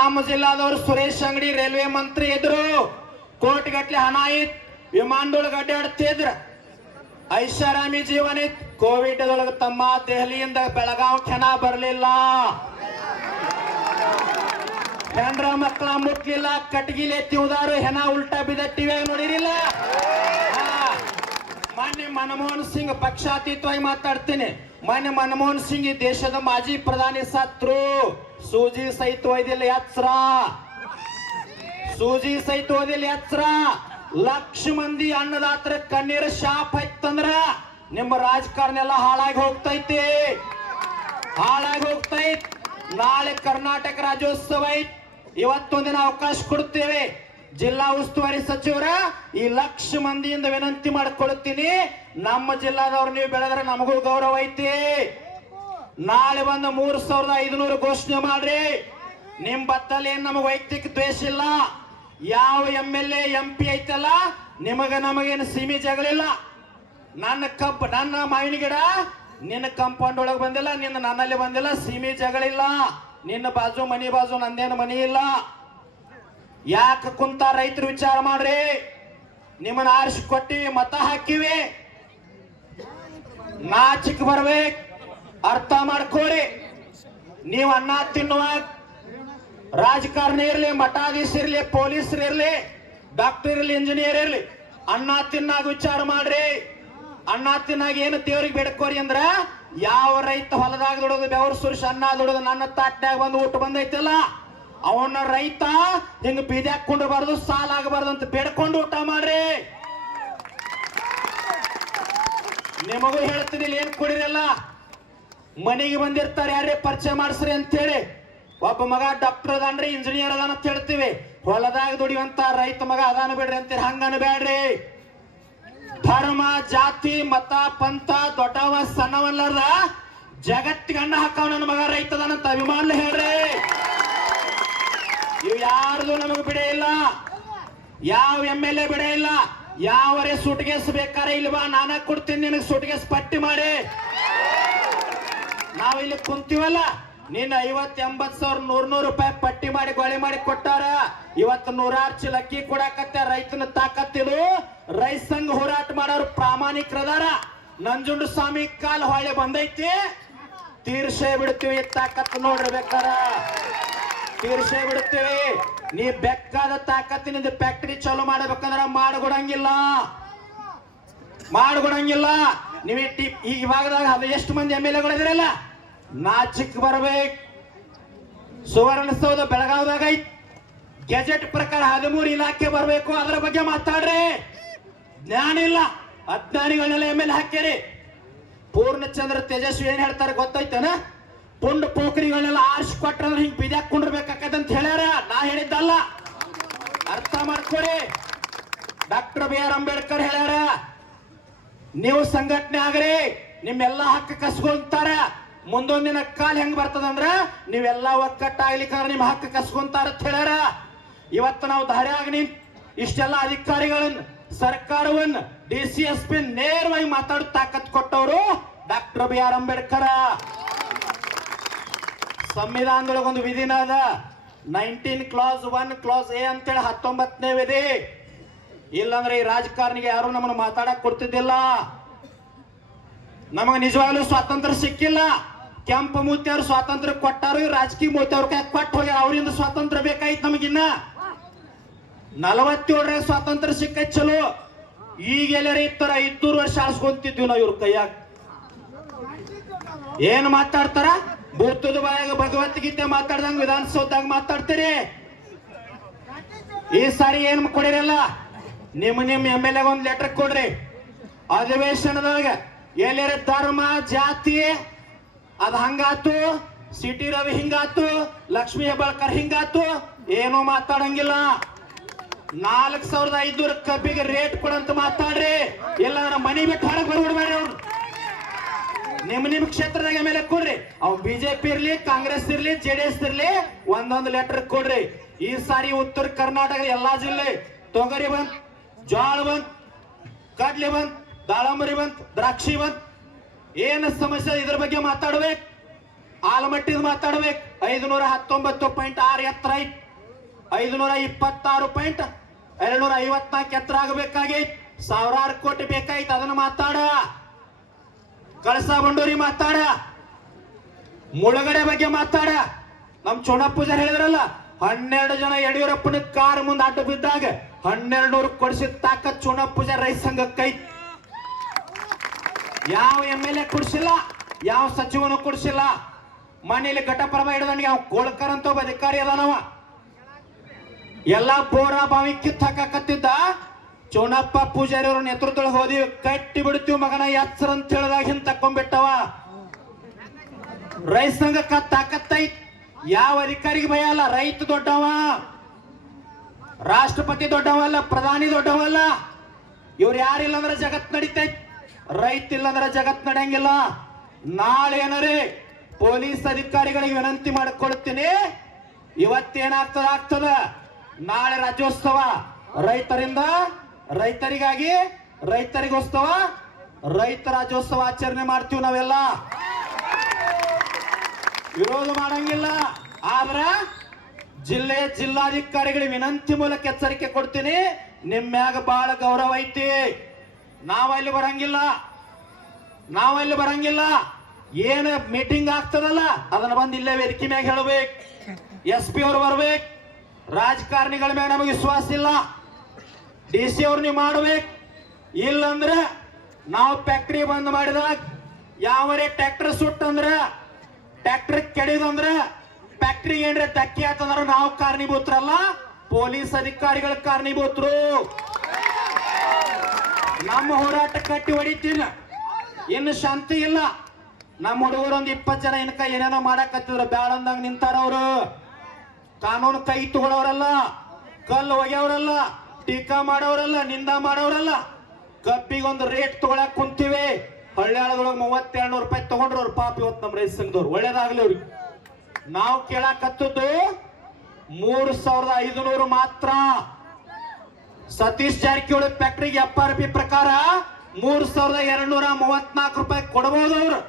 ನಮ್ಮ ಜಿಲ್ಲಾದವರು ಸುರೇಶ್ ಅಂಗಡಿ ರೈಲ್ವೆ ಮಂತ್ರಿ ಇದ್ರು, ಕೋಟಿಗಟ್ಲೆ ಹಣ ಇತ್ತು, ವಿಮಾನದೊಳಗೆ ಅಡ್ಡಾಡ್ತಿದ್ರ, ಐಷಾರಾಮಿ ಜೀವನ ಇತ್ತು. ಕೋವಿಡ್ ದೊಳಗೆ ತಮ್ಮ ದೆಹಲಿಯಿಂದ ಬೆಳಗಾವ್ ಕೆನ ಬರಲಿಲ್ಲ, ಹೆಂಡ್ರ ಮಕ್ಕಳ ಮುಟ್ಲಿಲ್ಲ, ಕಟ್ಗಿಲೆ ತಿವುದಾರು ಹೆಣ ಉಲ್ಟಾ ಬಿದ್ದ ಟಿವಿ ನೋಡಿರಿಲ್ಲ. ಮಾನ್ಯ ಮನಮೋಹನ್ ಸಿಂಗ್, ಪಕ್ಷಾತೀತವಾಗಿ ಮಾತಾಡ್ತೀನಿ, ಮಾನ್ಯ ಮನಮೋಹನ್ ಸಿಂಗ್ ಈ ದೇಶದ ಮಾಜಿ ಪ್ರಧಾನಿ ಸತ್ರು, ಸೂಜಿ ಸಹಿತ ಒಯ್ದಿಲ್ಲ ಎಚ್ಚರ, ಸೂಜಿ ಸಹಿತ ಓದಿಲ್ಲ ಎಚ್ಚರ. ಲಕ್ಷ ಮಂದಿ ಅನ್ನದಾತರ ಕಣ್ಣೀರ ಶಾಪ್ ಆಯ್ತಂದ್ರ ನಿಮ್ಮ ರಾಜಕಾರಣ ಎಲ್ಲ ಹಾಳಾಗಿ ಹೋಗ್ತೈತಿ, ಹಾಳಾಗಿ ಹೋಗ್ತೈತಿ. ನಾಳೆ ಕರ್ನಾಟಕ ರಾಜ್ಯೋತ್ಸವ ಐತಿ, ಇವತ್ತೊಂದಿನ ಅವಕಾಶ ಕೊಡ್ತೇವೆ. ಜಿಲ್ಲಾ ಉಸ್ತುವಾರಿ ಸಚಿವರ ಈ ಲಕ್ಷ ಮಂದಿಯಿಂದ ವಿನಂತಿ ಮಾಡಿಕೊಳ್ತೀನಿ, ನಮ್ಮ ಜಿಲ್ಲಾದವ್ರು ನೀವು ಬೆಳೆದ್ರೆ ನಮಗೂ ಗೌರವ ಐತಿ. ನಾಳೆ ಬಂದ 3,500 ಘೋಷಣೆ ಮಾಡ್ರಿ. ನಿಮ್ ಬತ್ತಲ್ಲಿ ಏನ್ ನಮಗ್ ವೈಯಕ್ತಿಕ ದ್ವೇಷ ಇಲ್ಲ. ಯಾವ MLA MP ಐತಲ್ಲ ನಿಮಗ ನಮಗೇನು ಸೀಮಿ ಜಗಳಿಲ್ಲ. ನನ್ನ ಮಾವಿನ ಗಿಡ ನಿನ್ನ ಕಂಪೌಂಡ್ ಒಳಗೆ ಬಂದಿಲ್ಲ, ನಿನ್ನ ನನ್ನಲ್ಲಿ ಬಂದಿಲ್ಲ, ಸೀಮಿ ಜಗಳಿಲ್ಲ. ನಿನ್ನ ಬಾಜು ಮನಿ ಬಾಜು ನಂದೇನು ಮನಿ ಇಲ್ಲ. ಯಾಕೆ ಕುಂತ ರೈತರು ವಿಚಾರ ಮಾಡ್ರಿ. ನಿಮ್ಮನ್ನ ಆರಿಸಿ ಕೊಟ್ಟಿವಿ, ಮತ ಹಾಕಿವಿ, ನಾಚಿಕ್ ಬರ್ಬೇಕು, ಅರ್ಥ ಮಾಡ್ಕೋರಿ. ನೀವು ಅನ್ನ ತಿನ್ನುವಾಗ ರಾಜಕಾರಣಿ ಇರ್ಲಿ, ಮಠಾಧೀಶ ಇರ್ಲಿ, ಪೊಲೀಸರು ಇರ್ಲಿ, ಡಾಕ್ಟರ್ ಇರ್ಲಿ, ಇಂಜಿನಿಯರ್ ಇರ್ಲಿ, ಅನ್ನ ತಿನ್ನಾಗ ವಿಚಾರ ಮಾಡ್ರಿ. ಅನ್ನ ತಿನ್ನಾಗ ಏನು ದೇವ್ರಿಗೆ ಬೇಡ್ಕೋರಿ ಅಂದ್ರ, ಯಾವ ರೈತ ಹೊಲದಾಗ ದುಡೋದು ಬೆವರು ಸುರಿಸಿ ಅನ್ನ ದುಡೋದು ನನ್ನ ತಾಟ್ನ್ಯಾಗ ಬಂದು ಊಟ ಬಂದೈತಲ್ಲ, ಅವನ ರೈತ ಹಿಂಗ ಬೀದಿ ಹಾಕೊಂಡ್ಬಾರ್ದು, ಸಾಲ ಆಗಬಾರ್ದು ಅಂತ ಬೇಡ್ಕೊಂಡು ಊಟ ಮಾಡ್ರಿ. ನಿಮಗೂ ಹೇಳ್ತೀನಿ, ಏನ್ ಕುಡಿರಲ್ಲ, ಮನೆಗೆ ಬಂದಿರ್ತಾರೆ ಯಾರೇ ಪರಿಚಯ ಮಾಡಿಸ್ರಿ ಅಂತೇಳಿ. ಒಬ್ಬ ಮಗ ಡಾಕ್ಟರ್ ಅದಾನ್ರಿ, ಇಂಜಿನಿಯರ್ ಅದಾನ ಅಂತ ಹೇಳ್ತೀವಿ, ಹೊಲದಾಗ ದುಡಿಯುವಂತ ರೈತ ಮಗ ಅದಾನ ಬಿಡ್ರಿ ಅಂತೀರಿ. ಹಂಗನ ಬೇಡ್ರಿ. ಧರ್ಮ, ಜಾತಿ, ಮತ, ಪಂಥ ದೊಡ್ಡವ ಸಣ್ಣವಲ್ಲದ ಜಗತ್ತಿಗೆ ಅನ್ನ ಹಾಕವ ನನ್ನ ಮಗ ರೈತ ಅದಾನಂತ ಅಭಿಮಾನ ಹೇಳ್ರಿ. ಇವ್ ಯಾರ್ದು ನಮಗ್ ಬಿಡೇ ಇಲ್ಲ, ಯಾವ MLA ಬಿಡೇ ಇಲ್ಲ. ಯಾವರೇ ಸೂಟ್ಕೇಸ್ ಬೇಕಾರ ಇಲ್ವಾ, ನಾನ ಕೊಡ್ತೀನಿ ನಿನಗೆ ಸೂಟ್ಕೇಸ್ ಪಟ್ಟಿ ಮಾಡಿ. ನಾವಿಲ್ಲಿ ಕುಂತೀವಲ್ಲ, ನಿನ್ನ 50-80 ಸಾವಿರ 100 ರೂಪಾಯಿ ಪಟ್ಟಿ ಮಾಡಿ ಗೋಳಿ ಮಾಡಿ ಕೊಟ್ಟಾರ. ಇವತ್ತು 100 ಚೀಲ ಅಕ್ಕಿ ಕೊಡಾಕತ್ತ. ರೈತನ ತಾಕತ್ತಿದು, ರೈತ ಸಂಘ ಹೋರಾಟ ಮಾಡೋರು ಪ್ರಾಮಾಣಿಕರದಾರ. ನಂಜುಂಡ ಸ್ವಾಮಿ ಕಾಲ ಹೊಳೆ ಬಂದೈತಿ, ತೀರ್ಸೇ ಬಿಡ್ತೀವಿ. ತಾಕತ್ತು ನೋಡಿರ್ಬೇಕಾರ ತೀರ್ಸೇ ಬಿಡ್ತೀವಿ. ನೀ ಬೇಕಾದ ತಾಕತ್ತಿನಿಂದ ಫ್ಯಾಕ್ಟರಿ ಚಾಲೂ ಮಾಡಬೇಕಂದ್ರ ಮಾಡ್ಕೊಡಂಗಿಲ್ಲ, ಮಾಡ್ಕೊಡಂಗಿಲ್ಲ. ನೀವು ಈ ಭಾಗದಾಗ ಎಷ್ಟು ಮಂದಿ MLA ನಾಚಿಕ್ ಬರ್ಬೇಕು. ಸುವರ್ಣಸೌಧ ಬೆಳಗಾವದಾಗ ಐತಿ, ಗೆಜೆಟ್ ಪ್ರಕಾರ 13 ಇಲಾಖೆ ಬರ್ಬೇಕು, ಅದರ ಬಗ್ಗೆ ಮಾತಾಡ್ರಿ. ಜ್ಞಾನ ಇಲ್ಲ, ಅಜ್ಞಾನಿಗಳನ್ನೆಲ್ಲ MLA ಹಾಕ್ಯಾರಿ. ಪೂರ್ಣಚಂದ್ರ ತೇಜಸ್ವಿ ಏನ್ ಹೇಳ್ತಾರೆ ಗೊತ್ತೈತನ, ಪುಂಡ್ ಪೋಖರಿಗಳನ್ನೆಲ್ಲ ಆರ್ಸಿ ಕೊಟ್ರಂದ್ರೆ ಹಿಂಗ್ ಬಿದ್ಯಾಕ್ ಕುಂಡ್ರಬೇಕಾಕದಂತ ಹೇಳ್ಯಾರ. ನಾ ಹೇಳಿದ್ದಲ್ಲ, ಅರ್ಥ ಮಾಡ್ಕೊರಿ. ಡಾಕ್ಟರ್ BR ಅಂಬೇಡ್ಕರ್ ಹೇಳ್ಯಾರ, ನೀವು ಸಂಘಟನೆ ಆಗ್ರಿ, ನಿಮ್ಮೆಲ್ಲಾ ಹಕ್ಕ ಕಸ್ಕೊಂತಾರ. ಮುಂದೊಂದಿನ ಕಾಲ ಹೆಂಗ್ ಬರ್ತದಂದ್ರ ನೀವೆಲ್ಲ ಒಕ್ಕಟ್ಟಾಗ್ಲಿಕ್ಕ ನಿಮ್ ಹಕ್ಕ ಕಸ್ಕೊಂತಾರ ಅಂತ ಹೇಳ್ಯಾರ. ಇವತ್ತು ನಾವು ದಾರ್ಯಾಗ ನಿಂತ ಇಷ್ಟೆಲ್ಲ ಅಧಿಕಾರಿಗಳನ್ನ, ಸರ್ಕಾರವನ್ನ, DCSP ನೇರವಾಗಿ ಮಾತಾಡೋ ತಾಕತ್ ಕೊಟ್ಟವರು ಡಾಕ್ಟರ್ BR ಅಂಬೇಡ್ಕರ್. ಸಂವಿಧಾನದೊಳಗೆ ಒಂದು ವಿಧಿನ ಅದ, 19 clause 1 clause A ಅಂತೇಳಿ 19ನೇ ವಿಧಿ. ಇಲ್ಲಾಂದ್ರೆ ಈ ರಾಜಕಾರಣಿಗೆ ಯಾರು ನಮ್ಮನ್ನು ಮಾತಾಡಕ್ ಕೊಡ್ತಿದ್ದಿಲ್ಲ. ನಮಗ ನಿಜವಾಗ್ಲೂ ಸ್ವಾತಂತ್ರ್ಯ ಸಿಕ್ಕಿಲ್ಲ. ಕೆಂಪು ಮೂತಿಯವ್ರು ಸ್ವಾತಂತ್ರ್ಯ ಕೊಟ್ಟಾರು, ರಾಜಕೀಯ ಮೂತಿಯವ್ರ ಕೈ ಕೊಟ್ಟು ಹೋಗ್ಯಾರ. ಅವರಿಂದ ಸ್ವಾತಂತ್ರ್ಯ ಬೇಕಾಯ್ತು ನಮಗಿನ್ನ. 47 ಸ್ವಾತಂತ್ರ್ಯ ಸಿಕ್ಕೈತ್ ಚಲೋ. ಈಗ ಎಲ್ಲರ ಇತ್ತರ 500 ವರ್ಷ ಆಳ್ಸ್ಕೊಂತಿದ್ವಿ ನಾವು ಇವ್ರ ಕೈಯಾಗ. ಏನ್ ಮಾತಾಡ್ತಾರ, ಭೂತದ ಬಾಯಾಗ ಭಗವದ್ಗೀತೆ ಮಾತಾಡ್ದಂಗ ವಿಧಾನಸೌಧದಾಗ ಮಾತಾಡ್ತೀರಿ. ಈ ಸಾರಿ ಏನ್ ಕೊಡಿರಲ್ಲ, ನಿಮ್ MLA ಒಂದ್ ಲೆಟರ್ ಕೊಡ್ರಿ. ಅಧಿವೇಶನದಾಗ ಎಲ್ಲರ ಧರ್ಮ ಜಾತಿ ಅದ್ ಹಂಗಾತು, ಸಿಟಿ ರವಿ ಹಿಂಗಾತು, ಲಕ್ಷ್ಮೀ ಹೆಬ್ಬಾಳ್ಕರ್ ಹಿಂಗಾತು, ಏನೋ ಮಾತಾಡಂಗಿಲ್ಲ. 4,500 ಕಬ್ಬಿಗೆ ರೇಟ್ ಕೊಡಂತ ಮಾತಾಡ್ರಿ. ಇಲ್ಲ ಮನಿ ಬಿಟ್ಟು ಹೊರಗೆ ಬರ್ಬಿಡ್ಬೇಡ್ರಿ. ಅವ್ರು ನಿಮ್ ಕ್ಷೇತ್ರದಾಗ MLA ಕೊಡ್ರಿ. ಅವ್ BJP ಇರ್ಲಿ, ಕಾಂಗ್ರೆಸ್ ಇರ್ಲಿ, JDS ಇರ್ಲಿ, ಒಂದೊಂದು ಲೆಟರ್ ಕೊಡ್ರಿ. ಈ ಸಾರಿ ಉತ್ತರ ಕರ್ನಾಟಕದ ಎಲ್ಲಾ ಜಿಲ್ಲೆ ತೊಗರಿ ಬಂತ್, ಜೋಳ ಬಂತ್, ಕಡ್ಲಿ ಬಂತ್, ದಾಳಂಬರಿ ಬಂತ್, ದ್ರಾಕ್ಷಿ ಬಂತ್. ಏನ ಸಮಸ್ಯೆ ಇದ್ರ ಬಗ್ಗೆ ಮಾತಾಡ್ಬೇಕು, ಆಲಮಟ್ಟಿದ್ ಮಾತಾಡ್ಬೇಕು, 519.6 ಎತ್ತರ ಐತಿ. 526.254 ಎತ್ತರ ಆಗಬೇಕಾಗೈತಿ. ಸಾವಿರಾರು ಕೋಟಿ ಬೇಕಾಯ್ತು. ಅದನ್ನ ಮಾತಾಡ. ಕಳಸಾ ಬಂಡೂರಿ ಮಾತಾಡ. ಮುಳುಗಡೆ ಬಗ್ಗೆ ಮಾತಾಡ. ನಮ್ ಚೋಣಪ್ಪ ಪೂಜಾರಿ ಹೇಳಿದ್ರಲ್ಲ, 12 ಜನ ಯಡಿಯೂರಪ್ಪನ ಕಾರ್ ಮುಂದೆ ಅಡ್ಡ ಬಿದ್ದಾಗ 1200 ಕೊಡಿಸಿದ ತಾಕತ್ ಚೋಣಪ್ಪ ಪೂಜಾರಿ ರೈತ ಸಂಘಕ್ಕೈತಿ. ಯಾವ MLA ಕೊಡಿಸಿಲ್ಲ, ಯಾವ ಸಚಿವನು ಕೊಡಿಸಿಲ್ಲ. ಮನೇಲಿ ಘಟಪ್ರಭ ಹಿಡಿದವನಿಗೆ ಅವ್ ಗೋಳ್ಕರ್ ಅಂತ ಒಬ್ಬ ಅಧಿಕಾರಿ ಅದಾನವ. ಎಲ್ಲಾ ಬೋರ ಬಾವಿ ಕಿತ್ ಹಾಕತ್ತಿದ್ದ. ಚೋಣಪ್ಪ ಪೂಜಾರಿ ಅವ್ರ ನೇತೃತ್ವದಲ್ಲಿ ಹೋದಿವಿ, ಕಟ್ಟಿ ಬಿಡ್ತೀವಿ ಮಗನ ಎಚ್ಚರ ಅಂತ ಹೇಳಿದಾಗ ಹಿಂದ್ ತಕ್ಕೊಂಡ್ಬಿಟ್ಟವ. ರೈತ ಸಂಘಕ್ಕ ತಾಕತ್ತೈತ್. ಯಾವ ಅಧಿಕಾರಿಗೆ ಭಯ ಅಲ್ಲ. ರೈತ ದೊಡ್ಡವ, ರಾಷ್ಟ್ರಪತಿ ದೊಡ್ಡವಲ್ಲ, ಪ್ರಧಾನಿ ದೊಡ್ಡವಲ್ಲ. ಇವ್ರು ಯಾರಿಲ್ಲ ಅಂದ್ರೆ ಜಗತ್ ನಡೀತೈತ್. ರೈತ ಇಲ್ಲ ಅಂದ್ರೆ ಜಗತ್ ನಡೆಯಂಗಿಲ್ಲ. ನಾಳೆ ಏನಾರೇ ಪೊಲೀಸ್ ಅಧಿಕಾರಿಗಳಿಗೆ ವಿನಂತಿ ಮಾಡಿಕೊಳ್ತೀನಿ, ಇವತ್ತೇನಾಗ್ತದ ಆಗ್ತದ. ನಾಳೆ ರಾಜ್ಯೋತ್ಸವ, ರೈತರಿಂದ ರೈತರಿಗಾಗಿ ರೈತರಿಗೋತ್ಸವ, ರೈತ ರಾಜ್ಯೋತ್ಸವ ಆಚರಣೆ ಮಾಡ್ತೀವಿ ನಾವೆಲ್ಲ. ವಿರೋಧ ಮಾಡಂಗಿಲ್ಲ. ಆದ್ರ ಜಿಲ್ಲೆಯ ಜಿಲ್ಲಾಧಿಕಾರಿಗಳಿಗೆ ವಿನಂತಿ ಮೂಲಕ ಎಚ್ಚರಿಕೆ ಕೊಡ್ತೀನಿ, ನಿಮ್ಮ್ಯಾಗ ಬಹಳ ಗೌರವ ಐತಿ. ನಾವಲ್ಲಿ ಬರಂಗಿಲ್ಲ. ಏನ್ ಮೀಟಿಂಗ್ ಆಗ್ತದಲ್ಲ ಅದನ್ನ ಬಂದು ಇಲ್ಲೇ ವೇದಿಕೆ ಮ್ಯಾಗ ಹೇಳ್ಬೇಕು. SP ಅವ್ರು ಬರ್ಬೇಕು. ರಾಜಕಾರಣಿಗಳ ಮ್ಯಾಗ ನಮಗೆ ವಿಶ್ವಾಸ ಇಲ್ಲ. DC ಅವ್ರು ನೀವು ಮಾಡ್ಬೇಕು. ಇಲ್ಲಂದ್ರೆ ನಾವು ಫ್ಯಾಕ್ಟ್ರಿ ಬಂದ್ ಮಾಡಿದಾಗ ಯಾವರೇ ಟ್ರ್ಯಾಕ್ಟರ್ ಸುಟ್ಟಂದ್ರ, ಟ್ರ್ಯಾಕ್ಟರ್ ಕೆಡಿದಂದ್ರ, ಫ್ಯಾಕ್ಟ್ರಿ ಏನ್ರೆ ಧಕ್ಕೆ ಆತಂದ್ರ ನಾವು ಕಾರಣೀಭೂತರಲ್ಲ, ಪೊಲೀಸ್ ಅಧಿಕಾರಿಗಳ ಕಾರಣೀಭೂತರು. ನಮ್ಮ ಹೋರಾಟ ಕಟ್ಟಿ ಹೊಡಿತೀನಿ. ಇನ್ನು ಶಾಂತಿ ಇಲ್ಲ. ನಮ್ಮ ಹುಡುಗರು ಒಂದ್ 20 ಜನ ಇನ್ಕ ಏನೇನೋ ಮಾಡಕತ್ತಿದ್ರು, ಬ್ಯಾಳಂದಂಗ ನಿಂತಾರವ್ರು. ಕಾನೂನು ಕೈ ತಗೊಳ್ಳೋರಲ್ಲ, ಕಲ್ಲು ಒಗೆಯವ್ರಲ್ಲ, ಟೀಕಾ ಮಾಡೋರಲ್ಲ, ನಿಂದ ಮಾಡೋರಲ್ಲ. ಕಬ್ಬಿಗೊಂದು ರೇಟ್ ತಗೊಳಕ್ ಕುಂತೀವಿ. ಹಳ್ಳಿಯಾಳದೊಳಗೆ 3200 ರೂಪಾಯಿ ತಗೊಂಡ್ರು ಅವ್ರು. ಪಾಪ ಇವತ್ತು ನಮ್ಮ ರೈತ ಸಂಘದವ್ರು ಒಳ್ಳೇದಾಗ್ಲಿ ಅವ್ರಿಗೆ. ನಾವು ಕೇಳಕತ್ತದ್ದು 3500 ಮಾತ್ರ. ಸತೀಶ್ ಜಾರಕಿಹೊಳಿ ಫ್ಯಾಕ್ಟ್ರಿಗೆ FRP ಪ್ರಕಾರ 3234 ರೂಪಾಯಿ ಕೊಡಬಹುದು ಅವ್ರು.